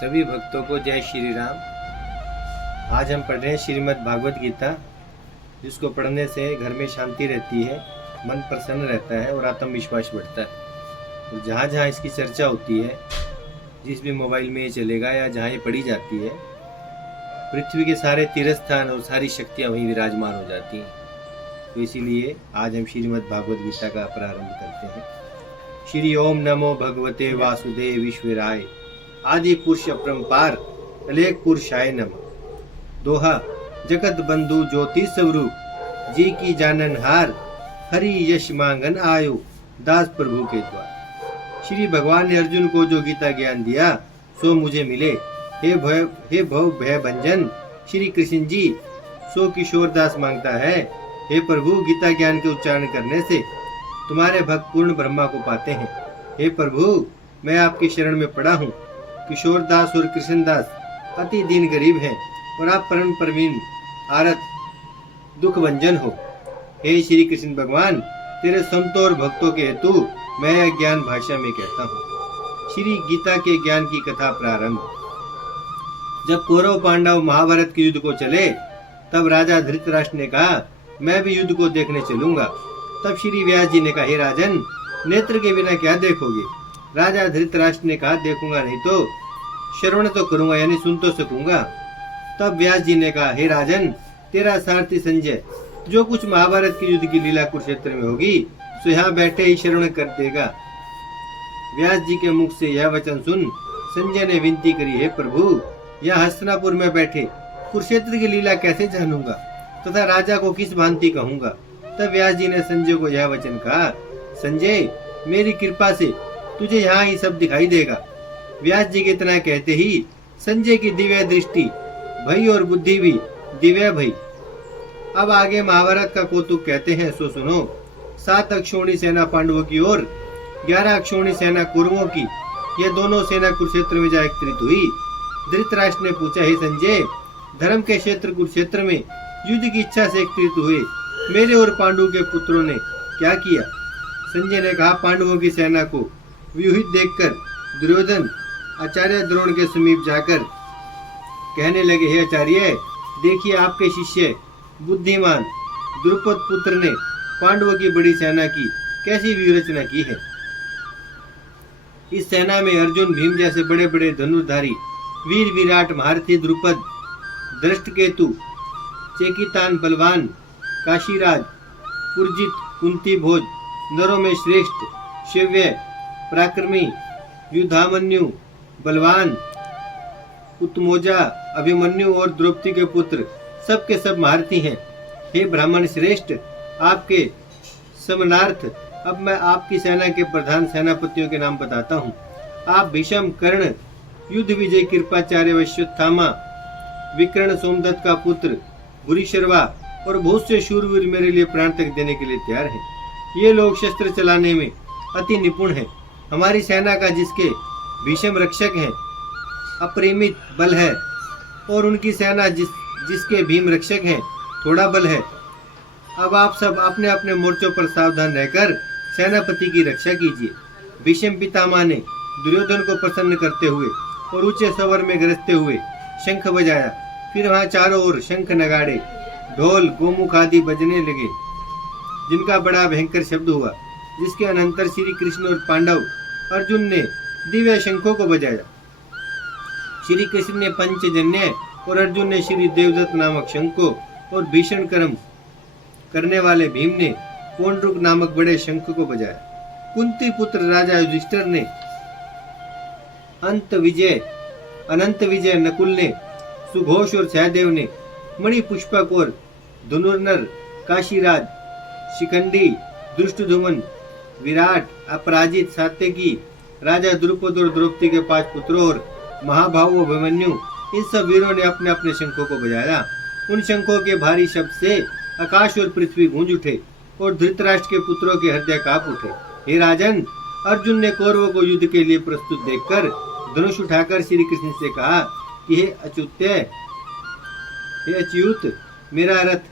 सभी भक्तों को जय श्री राम। आज हम पढ़ रहे हैं श्रीमद् भागवत गीता, जिसको पढ़ने से घर में शांति रहती है, मन प्रसन्न रहता है और आत्मविश्वास बढ़ता है। और जहाँ जहाँ इसकी चर्चा होती है, जिस भी मोबाइल में ये चलेगा या जहाँ ये पढ़ी जाती है, पृथ्वी के सारे तीर्थ स्थान और सारी शक्तियाँ वहीं विराजमान हो जाती हैं। तो इसीलिए आज हम श्रीमद् भागवत गीता का प्रारंभ करते हैं। श्री ओम नमो भगवते वासुदेव ईश्वराय, आदि पुरुष अपरंपार अलेख पुरुषाय नमः। दोहा, जगत बंधु ज्योति स्वरूप जी की जाननहार, हरि यश मांगन आयो दास प्रभु के द्वार। श्री भगवान ने अर्जुन को जो गीता ज्ञान दिया सो मुझे मिले। हे भव भय भंजन श्री कृष्ण जी, सो किशोर दास मांगता है। हे प्रभु, गीता ज्ञान के उच्चारण करने से तुम्हारे भक्त पूर्ण ब्रह्मा को पाते हैं। हे प्रभु, मैं आपकी शरण में पड़ा हूँ। किशोर दास और कृष्ण दास अति दीन गरीब हैं और आप परम प्रवीण आरत दुख भंजन हो। हे श्री कृष्ण भगवान, तेरे संतों और भक्तों के हेतु मैं यह ज्ञान भाषा में कहता हूँ। श्री गीता के ज्ञान की कथा प्रारंभ। जब कौरव पांडव महाभारत के युद्ध को चले, तब राजा धृतराष्ट्र ने कहा, मैं भी युद्ध को देखने चलूंगा। तब श्री व्यास जी ने कहा, हे राजन, नेत्र के बिना क्या देखोगे? राजा धृतराष्ट्र ने कहा, देखूंगा नहीं तो श्रवण तो करूंगा, यानी सुन तो सकूंगा। तब व्यास जी ने कहा, हे राजन, तेरा सारथी संजय जो कुछ महाभारत के युद्ध की लीला कुरुक्षेत्र में होगी सो यहाँ बैठे ही श्रवण कर देगा। व्यास जी के मुख से यह वचन सुन संजय ने विनती करी, हे प्रभु, यहाँ हस्तिनापुर में बैठे कुरुक्षेत्र की लीला कैसे जानूंगा तथा राजा को किस भांति कहूंगा। तब व्यास जी ने संजय को यह वचन कहा, संजय, मेरी कृपा से तुझे यहाँ ही सब दिखाई देगा। व्यास जी के इतना कहते ही संजय की दिव्य दृष्टि भई और बुद्धि भी दिव्य भई। अब आगे महाभारत का कौतुक कहते हैं, सो सुनो। 7 अक्षौणी सेना पांडवों की ओर, 11 अक्षौणी सेना कौरवों की, ये दोनों सेना कुरुक्षेत्र में जा एकत्रित हुई। धृतराष्ट्र ने पूछा, हे संजय, धर्म के क्षेत्र कुरुक्षेत्र में युद्ध की इच्छा से एकत्रित हुए मेरे और पांडु के पुत्रों ने क्या किया? संजय ने कहा, पांडवों की सेना को व्यूहित देखकर दुर्योधन आचार्य द्रोण के समीप जाकर कहने लगे, हे आचार्य, देखिए आपके शिष्य बुद्धिमान द्रुपद पुत्र ने पांडवों की बड़ी सेना की कैसी व्यूहरचना की है। इस सेना में अर्जुन, भीम जैसे बड़े बड़े धनुर्धारी वीर विराट महारथी द्रुपद, दृष्टकेतु, चेकितान बलवान, काशीराज, पुरजित, कुंती भोज, नरों में श्रेष्ठ, शिव्य, पराक्रमी, युद्धामन्यु, बलवान, उत्तमोजा, अभिमन्यु और द्रौपदी के पुत्र सबके सब महारथी हैं। हे ब्राह्मण श्रेष्ठ, आपके समनार्थ अब मैं आपकी सेना के प्रधान सेनापतियों के नाम बताता हूँ। आप भीष्म, कर्ण, युद्ध विजय, कृपाचार्य, अश्वत्थामा, विकर्ण, सोमदत्त का पुत्र, भूरिश्रवा और बहुत से शूरवीर मेरे लिए प्राण तक देने के लिए तैयार हैं। ये लोग शस्त्र चलाने में अति निपुण हैं। हमारी सेना का जिसके भीष्म रक्षक हैं अपरिमित बल है, और उनकी सेना जिसके भीम रक्षक हैं थोड़ा बल है। अब आप सब अपने अपने मोर्चों पर सावधान रहकर सेनापति की रक्षा कीजिए। भीष्म पितामह ने दुर्योधन को प्रसन्न करते हुए और ऊंचे स्वर में गरजते हुए शंख बजाया। फिर वहां चारों ओर शंख, नगाड़े, ढोल, गोमुख आदि बजने लगे, जिनका बड़ा भयंकर शब्द हुआ। जिसके अनंतर श्री कृष्ण और पांडव अर्जुन ने दिव्य शंखों को बजाया। श्री कृष्ण ने पंचजन्य और अर्जुन ने श्री देवदत्त नामक शंख को, और भीषण कर्म करने वाले भीम ने पौंड्रुक नामक बड़े शंख को बजाया। कुंती पुत्र राजा युधिष्ठिर ने, अनंत विजय नकुल ने, सुघोष और सहदेव ने, मणि पुष्पक और धनुर्नर, काशीराज, शिखंडी, दुष्टधुमन, विराट, अपराजित, सात्यकी, राजा द्रुपद और द्रौपदी के 5 पुत्रों और महाभाव अभिमन्यु, इन सब वीरों ने अपने अपने शंखों को बजाया। उन शंखों के भारी शब्द से आकाश और पृथ्वी गूंज उठे और धृतराष्ट्र के पुत्रों के हृदय कांप उठे। हे राजन, अर्जुन ने कौरवों को युद्ध के लिए प्रस्तुत देखकर धनुष उठाकर श्री कृष्ण से कहा कि हे अच्युत, मेरा रथ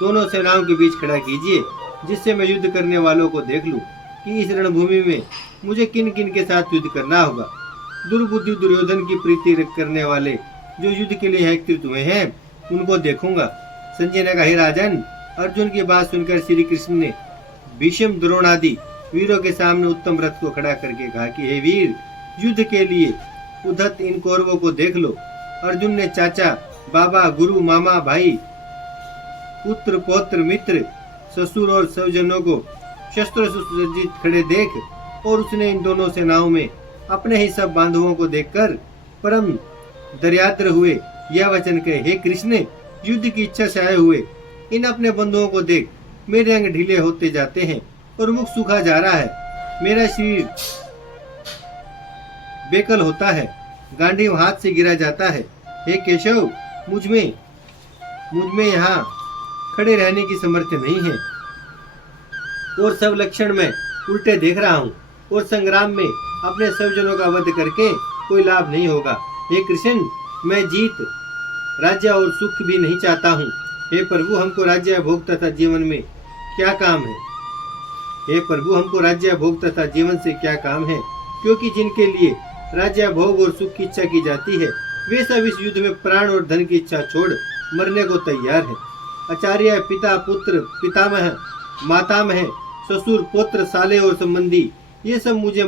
दोनों सेनाओं के बीच खड़ा कीजिए, जिससे मैं युद्ध करने वालों को देख लूं कि इस रणभूमि में मुझे किन किन के साथ युद्ध करना होगा। दुर्बुद्धि दुर्योधन की प्रीति करने वाले जो युद्ध के लिए एकत्रित हुए हैं उनको देखूंगा। संजय ने कहा, हे राजन, अर्जुन की बात सुनकर श्री कृष्ण ने भीष्म द्रोण आदि वीरों के सामने उत्तम रथ को खड़ा करके कहा कि हे वीर, युद्ध के लिए उद्धत इन कौरवों को देख लो। अर्जुन ने चाचा, बाबा, गुरु, मामा, भाई, पुत्र, पौत्र, मित्र, ससुर और स्वजनों को शस्त्र सुसज्जित खड़े देख और उसने इन दोनों सेनाओं में अपने ही सब बांधवों को देखकर परम दर्याद्र हुए यह वचन कहे, हे कृष्ण, युद्ध की इच्छा से आए हुए इन अपने बंधुओं को देख, मेरे अंग ढीले होते जाते हैं और मुख सूखा जा रहा है, मेरा शरीर बेकल होता है, गांडीव हाथ से गिरा जाता है। हे केशव, मुझ में यहाँ खड़े रहने की सामर्थ्य नहीं है और सब लक्षण में उल्टे देख रहा हूँ और संग्राम में अपने स्वजनों का वध करके कोई लाभ नहीं होगा। हे कृष्ण, मैं जीत, राज्य और सुख भी नहीं चाहता हूँ। हे प्रभु, हमको राज्य भोग तथा जीवन में क्या काम है? हे प्रभु, हमको राज्य भोग तथा जीवन से क्या काम है? क्योंकि जिनके लिए राज्य भोग और सुख की इच्छा की जाती है वे सब इस युद्ध में प्राण और धन की इच्छा छोड़ मरने को तैयार है। आचार्य, पिता, पुत्र, पितामह, मातामह, ससुर, पुत्र, साले और संबंधी ये सब मुझे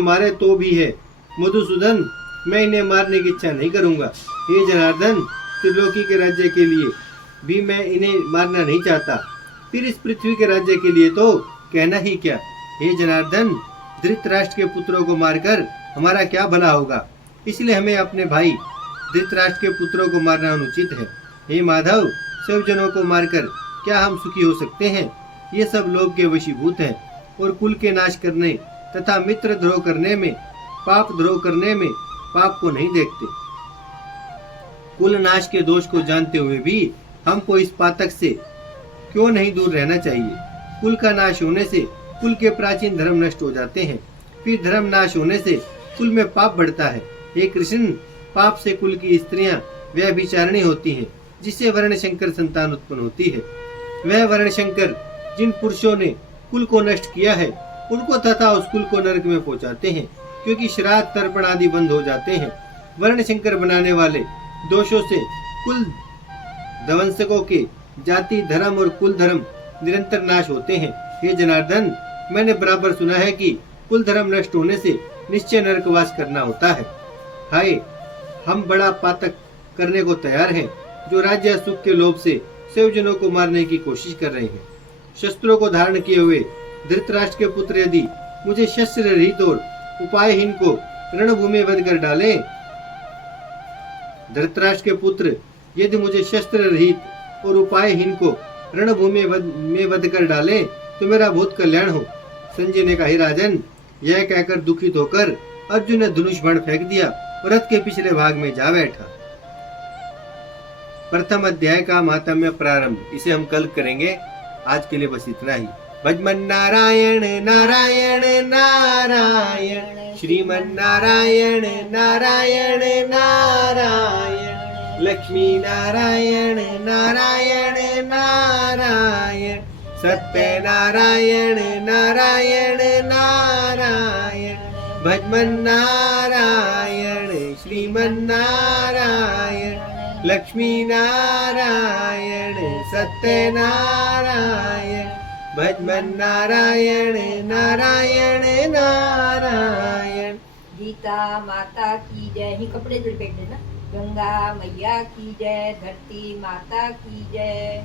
मारे तो भी है मधुसूदन, मैं इन्हें मारने की इच्छा नहीं करूंगा। हे जनार्दन, त्रिलोकी के राज्य के लिए भी मैं इन्हें मारना नहीं चाहता, फिर इस पृथ्वी के राज्य के लिए तो कहना ही क्या। हे जनार्दन, धृतराष्ट्र के पुत्रों को मारकर हमारा क्या भला होगा, इसलिए हमें अपने भाई धृतराष्ट्र के पुत्रों को मारना अनुचित है। हे माधव, सब जनों को मारकर क्या हम सुखी हो सकते हैं? ये सब लोग के वशीभूत हैं और कुल के नाश करने तथा मित्र द्रोह करने में, पाप द्रोह करने में पाप को नहीं देखते। कुल नाश के दोष को जानते हुए भी हमको इस पातक से क्यों नहीं दूर रहना चाहिए? कुल का नाश होने से कुल के प्राचीन धर्म नष्ट हो जाते हैं, फिर धर्म नाश होने से कुल में पाप बढ़ता है। हे कृष्ण, पाप से कुल की स्त्रियां व्यभिचारिणी होती हैं, जिससे वर्णशंकर संतान उत्पन्न होती है। वह वर्णशंकर जिन पुरुषों ने कुल को नष्ट किया है उनको तथा उस कुल को नरक में पहुंचाते हैं, क्योंकि श्राद्ध, तर्पण आदि बंद हो जाते हैं। वर्णशंकर बनाने वाले दोषों से कुल ध्वंसकों के जाति धर्म और कुल धर्म निरंतर नाश होते हैं। हे जनार्दन, मैंने बराबर सुना है कि कुल धर्म नष्ट होने से निश्चय नरकवास करना होता है। हाय, हम बड़ा पातक करने को तैयार हैं, जो राज्य सुख के लोभ से स्वजनों को मारने की कोशिश कर रहे हैं। शस्त्रों को धारण किए हुए धृतराष्ट्र के पुत्र यदि मुझे शस्त्र रहित और उपायहीन को रणभूमि वध कर डाले, धृतराष्ट्र के पुत्र यदि मुझे शस्त्र रहित और उपायहीन को रणभूमि में वध कर डाले तो मेरा बहुत कल्याण हो। संजय ने कहा, हे राजन, यह कहकर दुखित होकर अर्जुन ने धनुष बाण फेंक दिया और रथ के पिछले भाग में जा बैठा। प्रथम अध्याय का महात्म्य प्रारंभ, इसे हम कल करेंगे। आज के लिए बस इतना ही। भजमन नारायण नारायण नारायण, श्रीमन नारायण नारायण नारायण, लक्ष्मी नारायण नारायण नारायण, सत्य नारायण नारायण नारायण, भजमन नारायण, श्रीमन नारायण, लक्ष्मी नारायण, सत्य नारायण, भजमन नारायण नारायण नारायण। गीता माता की जय। ही कपड़े फेंक देना। गंगा मैया की जय। धरती माता की जय।